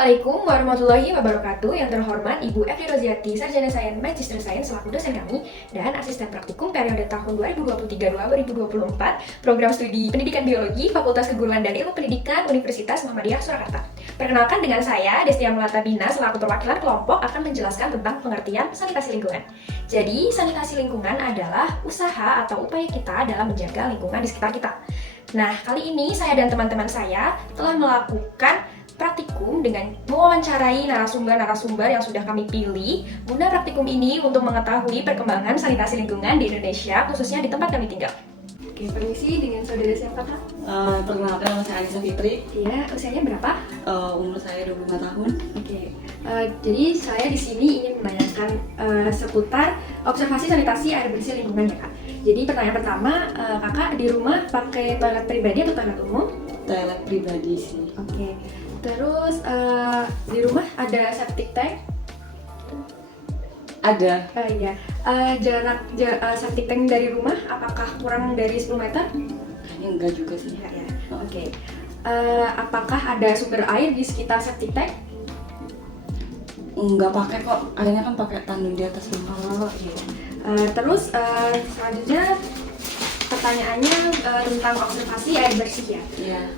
Assalamualaikum warahmatullahi wabarakatuh. Yang terhormat Ibu Efri Roziati, Sarjana Sains Magister Sains selaku dosen kami dan asisten praktikum periode tahun 2023-2024 Program Studi Pendidikan Biologi Fakultas Keguruan dan Ilmu Pendidikan Universitas Muhammadiyah Surakarta. Perkenalkan dengan saya Destia Melata Bina selaku perwakilan kelompok akan menjelaskan tentang pengertian sanitasi lingkungan. Jadi, sanitasi lingkungan adalah usaha atau upaya kita dalam menjaga lingkungan di sekitar kita. Nah, kali ini saya dan teman-teman saya telah melakukan praktikum dengan mewawancarai narasumber-narasumber yang sudah kami pilih. Guna praktikum ini untuk mengetahui perkembangan sanitasi lingkungan di Indonesia, khususnya di tempat kami tinggal. Oke, permisi, dengan saudara siapa, Kak? Perkenalkan, nama saya Anissa Fitri. Iya, usianya berapa? Umur saya 25 tahun. Oke, jadi saya di sini ingin menanyakan seputar observasi sanitasi air bersih lingkungan ya, Kak. Jadi pertanyaan pertama, Kakak di rumah pakai toilet pribadi atau toilet umum? Toilet pribadi sih. Oke. Terus di rumah ada septic tank? Ada. Iya. Jarak septic tank dari rumah apakah kurang dari 10 meter? Enggak juga sih. Enggak ya. Oke. Apakah ada sumber air di sekitar septic tank? Enggak pakai kok. Airnya kan pakai tandon di atas rumah. Oh iya. Terus selanjutnya pertanyaannya tentang observasi air bersih ya. Iya.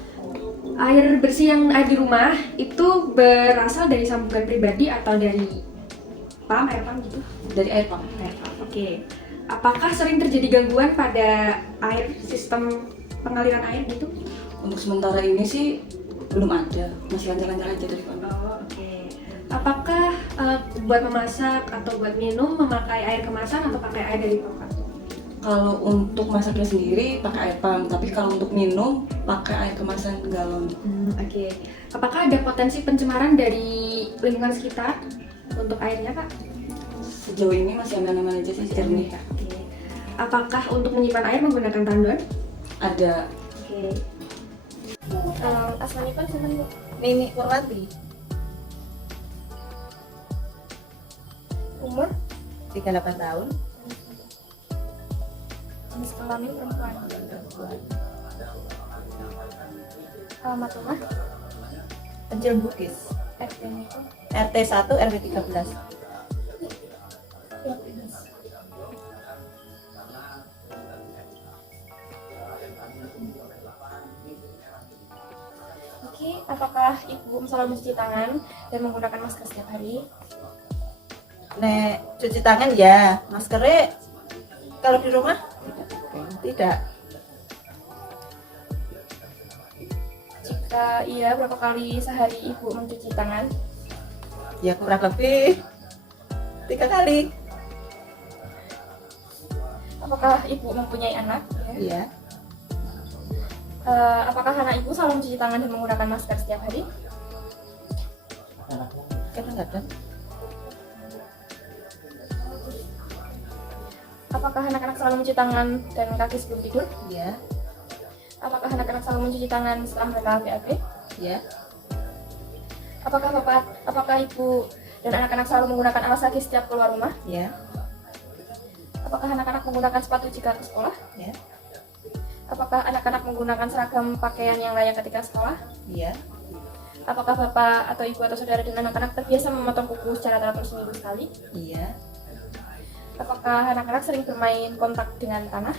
Air bersih yang ada di rumah itu berasal dari saluran pribadi atau dari air pump gitu? Dari air pump. Air pump. Oke. Apakah sering terjadi gangguan pada air sistem pengaliran air gitu? Untuk sementara ini sih belum ada. Masih lancar-lancar aja dari pump. Oh, oke. Apakah buat memasak atau buat minum memakai air kemasan atau pakai air dari pompa? Kalau untuk masaknya sendiri pakai air pump, tapi kalau untuk minum pakai air kemasan galon. Oke. Apakah ada potensi pencemaran dari lingkungan sekitar untuk airnya, Kak? Sejauh ini masih aman-aman aja sih, jernih. Oke. Apakah untuk menyimpan air menggunakan tandon? Ada. Oke. Asmanipun siapa Bu? Nini Purwanti, Umur? 38 tahun. Jenis kelamin perempuan. Alamat rumah? Pencil Bukis, RT-nya itu? RT 1 RW 13. Oke, apakah Ibu selalu mencuci tangan dan menggunakan masker setiap hari? Nek cuci tangan ya, maskernya kalau di rumah tidak. Jika iya, berapa kali sehari Ibu mencuci tangan? Ya kurang lebih 3 kali. Apakah Ibu mempunyai anak? Iya. Apakah anak Ibu selalu mencuci tangan dan menggunakan masker setiap hari? Kadang-kadang. Apakah anak-anak selalu mencuci tangan dan kaki sebelum tidur? Iya. Apakah anak-anak selalu mencuci tangan setelah mereka BAB? Iya. Apakah Ibu dan anak-anak selalu menggunakan alas kaki setiap keluar rumah? Iya. Apakah anak-anak menggunakan sepatu jika ke sekolah? Iya. Apakah anak-anak menggunakan seragam pakaian yang layak ketika sekolah? Iya. Apakah Bapak atau Ibu atau saudara dan anak-anak terbiasa memotong kuku secara teratur seminggu sekali? Iya. Apakah anak-anak sering bermain kontak dengan tanah?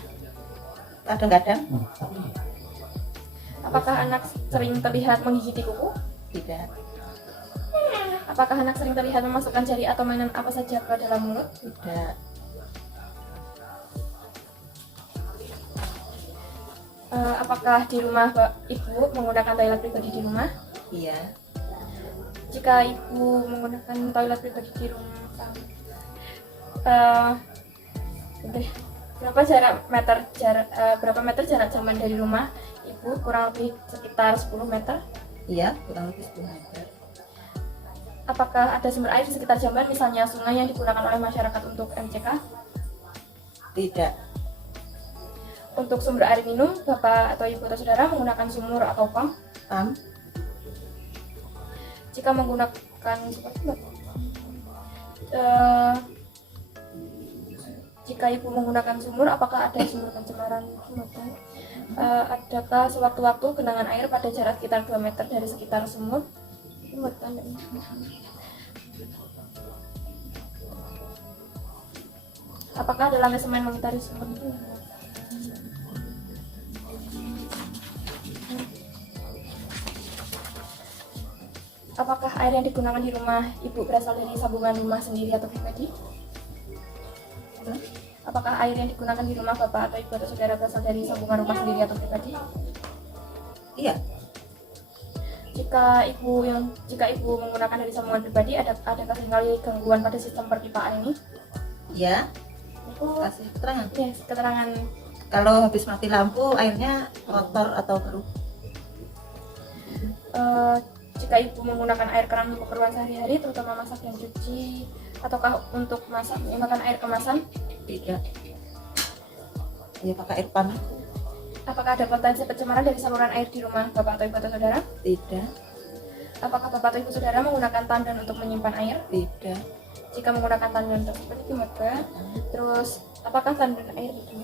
Kadang-kadang. Apakah anak sering terlihat menggigiti kuku? Tidak. Apakah anak sering terlihat memasukkan jari atau mainan apa saja ke dalam mulut? Tidak. Apakah di rumah Ibu menggunakan toilet pribadi di rumah? Iya. Jika Ibu menggunakan toilet pribadi di rumah, berapa meter jarak jaman dari rumah Ibu? Kurang lebih sekitar 10 meter. Iya, kurang lebih 10 meter. Apakah ada sumber air di sekitar jamban, misalnya sungai yang digunakan oleh masyarakat untuk MCK? Tidak. Untuk sumber air minum, Bapak atau Ibu atau saudara menggunakan sumur atau pump? Pam. Jika menggunakan jika Ibu menggunakan sumur, apakah ada sumber pencemaran lingkungan? Adakah sewaktu-waktu genangan air pada jarak sekitar 2 meter dari sekitar sumur? Buat tanda ini. Apakah ada lantai semen mengitari sumur itu? Apakah air yang digunakan di rumah ibu berasal dari sambungan rumah sendiri atau pribadi? Apakah air yang digunakan di rumah bapak atau ibu atau saudara berasal dari sambungan rumah sendiri atau pribadi? Iya. Jika ibu menggunakan dari sambungan pribadi, adakah seringkali gangguan pada sistem perpipaan ini? Iya. Itu Kasih keterangan. ya, keterangan. Kalau habis mati lampu airnya kotor atau keruh. Jika ibu menggunakan air keran untuk keperluan sehari-hari, terutama masak dan cuci, ataukah untuk menggunakan air kemasan? Tidak. Ya pakai air panas. Apakah ada potensi pencemaran dari saluran air di rumah bapak atau ibu atau saudara? Tidak. Apakah bapak atau ibu saudara menggunakan tandan untuk menyimpan air? Tidak. Jika menggunakan tandan tersebut gimana? Terus, apakah tandan air itu?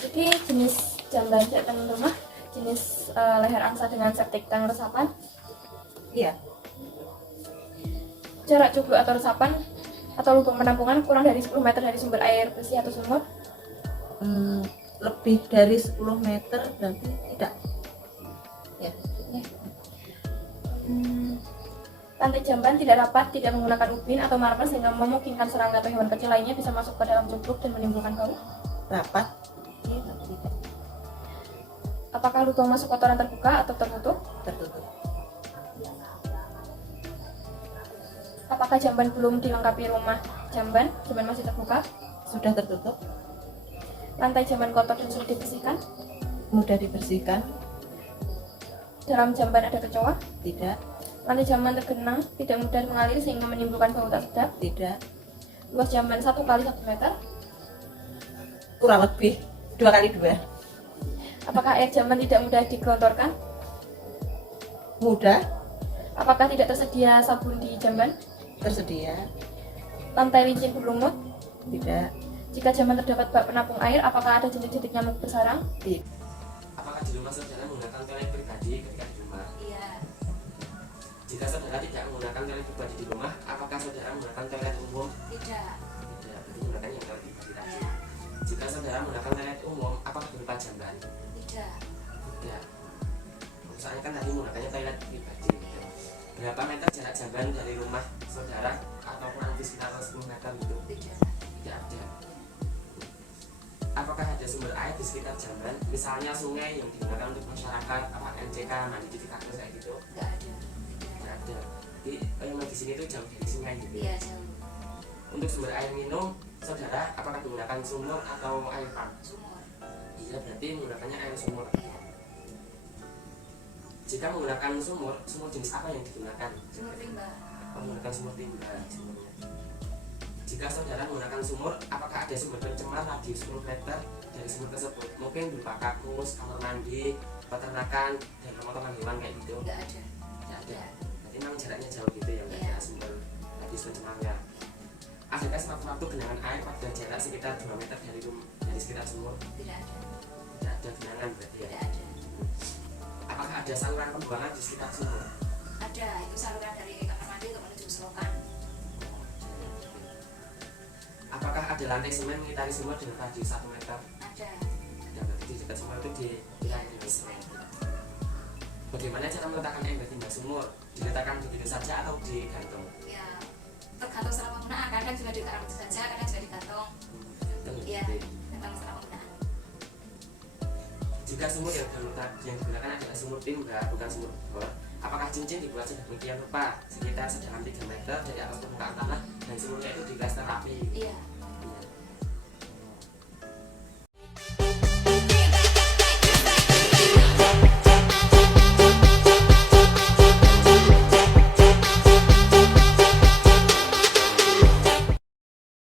Jadi jenis jamban datang rumah, jenis leher angsa dengan septic tank resapan, Iya. jarak cubuk atau resapan atau lubang penampungan kurang dari 10 meter dari sumber air bersih atau sumur. Lebih dari 10 meter berarti tidak. Ya. Lantai jamban tidak rapat, tidak menggunakan ubin atau marmer sehingga memungkinkan serangga atau hewan kecil lainnya bisa masuk ke dalam cubuk dan menimbulkan bau. Rapat. Iya, tidak. Apakah lubang masuk kotoran terbuka atau tertutup? Tertutup. Apakah jamban belum dilengkapi rumah jamban masih terbuka? Sudah tertutup. Lantai jamban kotor dan sulit dibersihkan? Mudah dibersihkan. Dalam jamban ada kecoa? Tidak. Lantai jamban tergenang, tidak mudah mengalir sehingga menimbulkan bau tak sedap? Tidak. Luas jamban 1 kali 1 meter? Kurang lebih 2 kali 2. Apakah air jamban tidak mudah digelontorkan? Mudah. Apakah tidak tersedia sabun di jamban? Tersedia. Lantai licin berlumut? Tidak. Jika jamban terdapat bak penampung air, apakah ada jentik-jentik nyamuk bersarang? Tidak. Apakah di rumah saudara menggunakan toilet pribadi ketika di rumah? Iya. Jika saudara tidak menggunakan toilet pribadi di rumah, apakah saudara menggunakan toilet umum? Tidak. Tidak, berarti menggunakan yang toilet pribadi tadi. Ya. Jika saudara menggunakan toilet umum, apakah berupa jamban? Tidak. Tidak. Soalnya kan tadi menggunakannya toilet pribadi. Gitu. Berapa meter jarak jamban dari rumah saudara atau kurang lebih sekitar 10 meter gitu? Tidak. Tidak ada. Apakah ada sumber air di sekitar jamban? Misalnya sungai yang digunakan untuk masyarakat, apa MCK, mandi di kampus kayak gitu? Enggak ada. Tidak ada. Jadi memang di sini tuh jauh dari sungai gitu. Iya, jauh. Untuk sumber air minum, saudara apakah menggunakan sumur atau air pump? Sumur. Iya, berarti menggunakannya air sumur. Iya. Jika menggunakan sumur, sumur jenis apa yang digunakan? Sumur rimba. Menggunakan sumur timba sumurnya. Jika saudara menggunakan sumur, apakah ada sumber pencemar radius 10 meter dari sumur tersebut? Mungkin berupa kakus, kamar mandi, peternakan, dan pemotongan hewan kayak gitu? Enggak ada. Tidak ada. Berarti memang jaraknya jauh gitu ya, nggak ada sumber radius pencemarnya. Adakah sewaktu-waktu genangan air pada jarak sekitar 2 meter dari sekitar sumur? Tidak ada. Tidak ada genangan berarti ya. Tidak ada. Apakah ada saluran pembuangan di sekitar sumur? Ada. Itu saluran dari kamar mandi untuk menuju selokan. Apakah ada lantai semen mengitari sumur dengan radius 1 meter? Ada. Ada, berarti di dekat sumur itu di wilayah semen. Bagaimana cara meletakkan ember timba sumur? Diletakkan begitu saja atau digantung? Ya, tergantung secara penggunaan. Kadang juga ditaruh saja, kadang juga digantung. Iya. Memang secara penggunaan. Jika sumur yang digunakan adalah sumur timba, bukan sumur bor, apakah cincin dibuat sedemikian rupa sekitar sedalam 3 meter dari atas permukaan tanah dan sumurnya itu digas terapi? Iya. Iya.